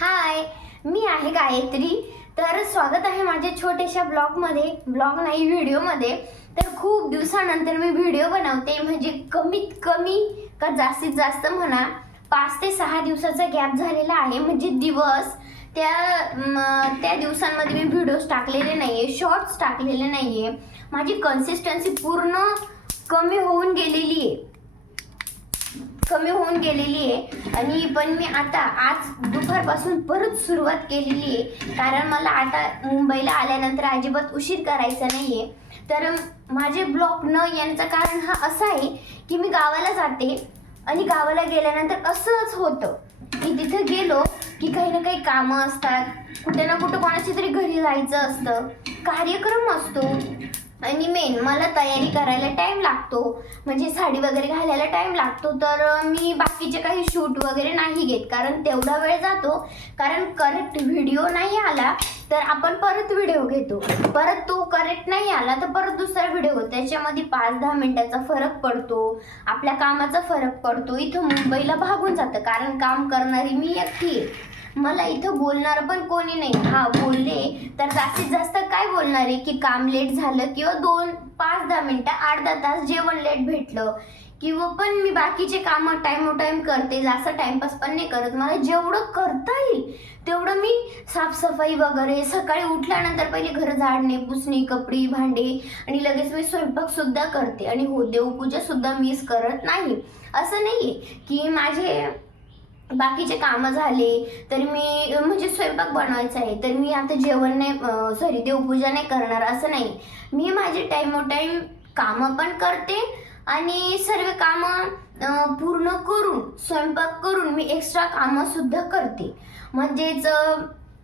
हाय, मी आहे गायत्री. तर स्वागत आहे माझ्या छोट्याशा ब्लॉगमध्ये, ब्लॉग नाही व्हिडिओमध्ये. तर खूप दिवसानंतर मी व्हिडिओ बनवते, म्हणजे कमीत कमी का जास्तीत जास्त म्हणा 5 ते 6 दिवसाचा गॅप झालेला आहे. म्हणजे दिवस त्या दिवसांमध्ये मी व्हिडिओज टाकलेले नाही आहे, शॉर्ट्स टाकलेले नाही आहे. माझी कन्सिस्टन्सी पूर्ण कमी होऊन गेलेली आहे आणि पण मी आता आज दुपारपासून परत सुरुवात केलेली आहे. कारण मला आता मुंबईला आल्यानंतर अजिबात उशीर करायचा नाही आहे. तर माझे ब्लॉग न येण्याचं कारण हा असं आहे की मी गावाला जाते आणि गावाला गेल्यानंतर असंच होतं की तिथं गेलो की काही ना काही कामं असतात, कुठे ना कुठं कोणाच्या तरी घरी जायचं असतं, कार्यक्रम असतो आणि मेन मला तयारी करायला टाईम लागतो, म्हणजे साडी वगैरे घालायला टाईम लागतो. तर मी बाकीचे काही शूट वगैरे नाही घेत, कारण तेवढा वेळ जातो. कारण करेक्ट व्हिडिओ नाही आला तर आपण परत व्हिडिओ घेतो, परत तो करेक्ट नाही आला तर परत दुसरा व्हिडिओ घेतो. त्याच्यामध्ये 5-10 मिनिटाचा फरक पडतो, आपल्या कामाचा फरक पडतो. इथं मुंबईला भागून जातं, कारण काम करणारी मी एकटी आहे, मला इथं बोलणार पण कोणी नाही. हा, बोलले तर जास्तीत जास्त काय बोलणार आहे की काम लेट झालं, किंवा 5-10 मिनिटं 8-10 तास जेवण लेट भेटलं, किंवा पण मी बाकीचे कामं टाईम करते, जास्त टाइमपास पण नाही करत. मला जेवढं करता येईल तेवढं मी साफसफाई वगैरे, सकाळी उठल्यानंतर पहिले घर झाडणे, पुसणे, कपडे, भांडे आणि लगेच मी स्वयंपाक सुद्धा करते. आणि हो, देवपूजा सुद्धा मिस करत नाही. असं नाही की माझे बाकीचे कामं झाले तर मी म्हणजे स्वयंपाक बनवायचा आहे तर मी आता जेवण नाही, देवपूजा नाही करणार, असं नाही. मी माझे टाईम कामं पण करते आणि सर्व कामं पूर्ण करून, स्वयंपाक करून मी एक्स्ट्रा कामं सुद्धा करते. म्हणजेच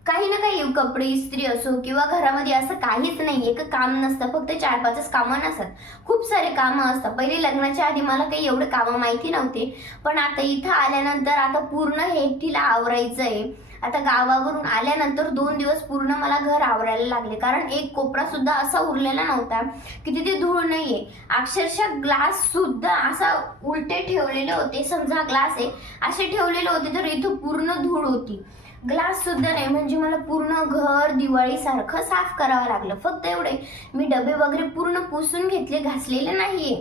काही ना काही, कपडे इस्त्री असो किंवा घरामध्ये असं काहीच नाही आहे काम नसतं. फक्त 4-5च कामं नसतात, खूप सारे कामं असतात. पहिले लग्नाच्या आधी मला काही एवढे कामं माहिती नव्हते, पण आता इथं आल्यानंतर आता पूर्ण हे एकटीला आवरायचं आहे. आता गावावरून आल्यानंतर 2 दिवस पूर्ण मला घर आवरायला लागले, कारण एक कोपरा सुद्धा असा उरलेला नव्हता की तिथे धूळ नाहीये. अक्षरशः ग्लास सुद्धा असा उलटे ठेवलेले होते, समजा ग्लास आहे असे ठेवलेले होते तर इथं पूर्ण धूळ होती. ग्लास सुद्धा नाही, म्हणजे मला पूर्ण घर दिवाळीसारखं साफ करावं लागलं. फक्त एवढे, मी डबे वगैरे पूर्ण पुसून घेतले, घासलेले नाहीये.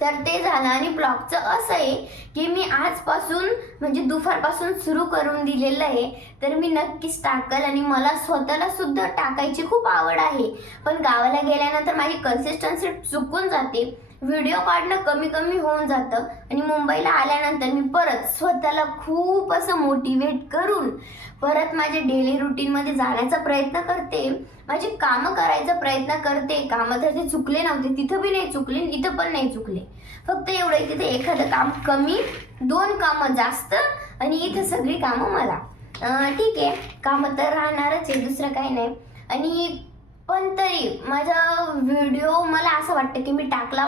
तर ते झालं. आणि ब्लॉगचं असं आहे की मी आजपासून म्हणजे दुपारपासून सुरू करून दिलेलं आहे, तर मी नक्कीच टाकल. आणि मला स्वतःला सुद्धा टाकायची खूप आवड आहे, पण गावाला गेल्यानंतर माझी कन्सिस्टन्सी चुकून जाते, व्हिडिओ काढणं कमी होऊन जातं. आणि मुंबईला आल्यानंतर मी परत स्वतःला खूप असं मोटिवेट करून परत माझ्या डेली रुटीनमध्ये जाण्याचा प्रयत्न करते, माझी कामं करायचा प्रयत्न करते. कामं तर ते चुकले नव्हते, तिथं बी नाही चुकले, इथं पण नाही चुकले. फक्त एवढं की ते एखादं काम कमी, 2 कामं जास्त आणि इथं सगळी कामं मला. ठीक आहे, कामं तर राहणारच आहे, दुसरं काही नाही. आणि पण तरी माझा व्हिडिओ मला असं वाटतं की मी टाकला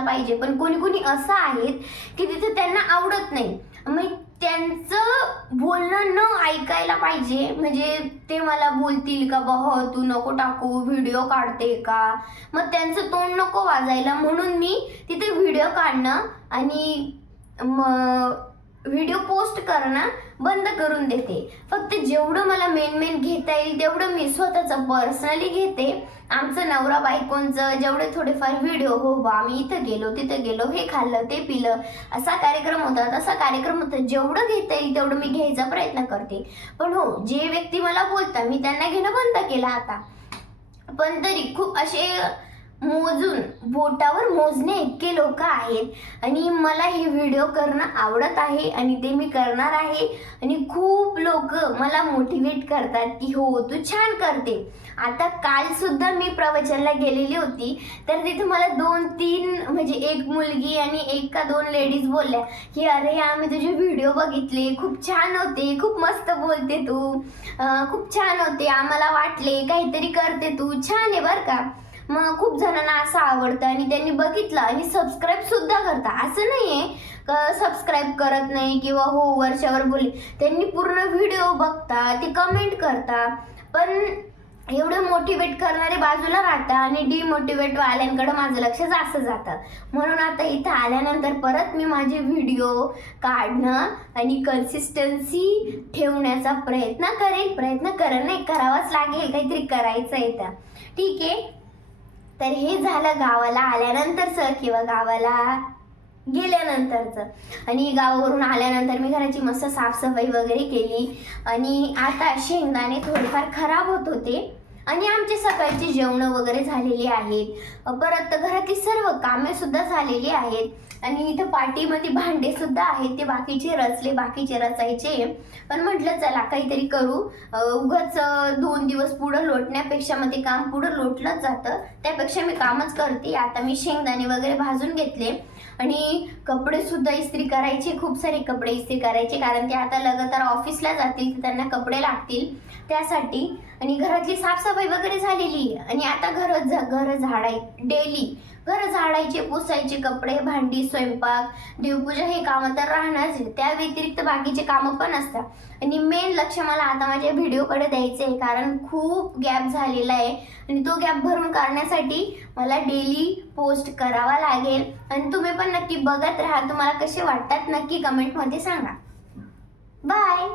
पाहिजे, पण कोणी असं आहेत की तिथे त्यांना आवडत नाही. मग त्यांचं बोलणं न ऐकायला पाहिजे, म्हणजे ते मला बोलतील का बह तू नको टाकू, व्हिडिओ काढते का, मग त्यांचं तोंड नको वाजायला, म्हणून मी तिथे व्हिडिओ काढणं आणि व्हिडिओ पोस्ट करणं बंद करून देते. फक्त जेवढं मला मेन घेता येईल तेवढं मी स्वतःचं पर्सनली घेते. आमचं नवरा बायकोंचं जेवढे थोडेफार व्हिडिओ, हो बा आम्ही इथं गेलो, तिथं गेलो, हे खाल्लं, ते पिलं, असा कार्यक्रम होता, तसा कार्यक्रम होता, जेवढं घेता येईल तेवढं मी घ्यायचा प्रयत्न करते. पण हो, जे व्यक्ती मला बोलतात मी त्यांना घेणं बंद केलं आता. पण तरी खूप असे मोजून, बोटावर मोजणे इतके लोक आहेत आणि मला हे व्हिडिओ करणं आवडत आहे आणि ते मी करणार आहे. आणि खूप लोक मला मोटिवेट करतात की हो तू छान करते. आता काल सुद्धा मी प्रवचनला गेलेली होती, तर तिथे मला 2-3 म्हणजे एक मुलगी आणि 1 का 2 लेडीज बोलल्या की अरे आम्ही तुझे व्हिडिओ बघितले, खूप छान होते, खूप मस्त बोलते तू, खूप छान होते, आम्हाला वाटले काहीतरी करते तू, छान आहे बरं का. मग खूप जणांना असं आवडतं आणि त्यांनी बघितलं आणि सबस्क्राईब सुद्धा करतात. असं नाही आहे सबस्क्राईब करत नाही किंवा हो वर्षावर बोलले, त्यांनी पूर्ण व्हिडिओ बघतात, ते कमेंट करतात. पण एवढे मोटिवेट करणारे बाजूला राहतात आणि डिमोटिवेट वाल्यांकडे माझं लक्ष जास्त जातं. म्हणून आता इथं आल्यानंतर परत मी माझे व्हिडिओ काढणं आणि कन्सिस्टन्सी ठेवण्याचा प्रयत्न करेन नाही, करावाच लागेल, काहीतरी करायचं आहे तर ठीक आहे. तर हे झालं गावाला आल्यानंतरचं किंवा गावाला गेल्यानंतरचं. आणि गावावरून आल्यानंतर मी घराची मस्त साफसफाई वगैरे केली आणि आता शेंगदाणे थोडेफार खराब होत होते आणि आमचे सकाळची जेवणं वगैरे झालेली आहेत. परत घरातली सर्व कामे सुद्धा झालेली आहेत आणि इथं पाटीमध्ये भांडे सुद्धा आहेत, ते बाकीचे रचायचे. पण म्हटलं चला काहीतरी करू, उगाच 2 दिवस पुढं लोटण्यापेक्षा मग ते काम पुढं लोटलंच जातं, त्यापेक्षा मी कामच करते. आता मी शेंगदाणे वगैरे भाजून घेतले आणि कपडे सुद्धा इस्त्री करायचे, खूप सारे कपडे इस्त्री करायचे, कारण ते आता लगातार ऑफिसला जातील तर त्यांना कपडे लागतील त्यासाठी. आणि घरातली साफसफाई वगैरे झालेली आणि आता घर झाडायचे, पुसायचे, कपडे भांडी स्वयंपाक देवपूजा हे कामं तर राहणारच. त्या व्यतिरिक्त बाकीचे कामं पण असतात आणि मेन लक्ष मला आता माझ्या व्हिडिओकडे द्यायचं आहे, कारण खूप गॅप झालेला आहे आणि तो गॅप भरून काढण्यासाठी मला डेली पोस्ट करावा लागेल. आणि तुम्ही पण नक्की बघत राहा, तुम्हाला कसे वाटतात नक्की कमेंटमध्ये सांगा. बाय.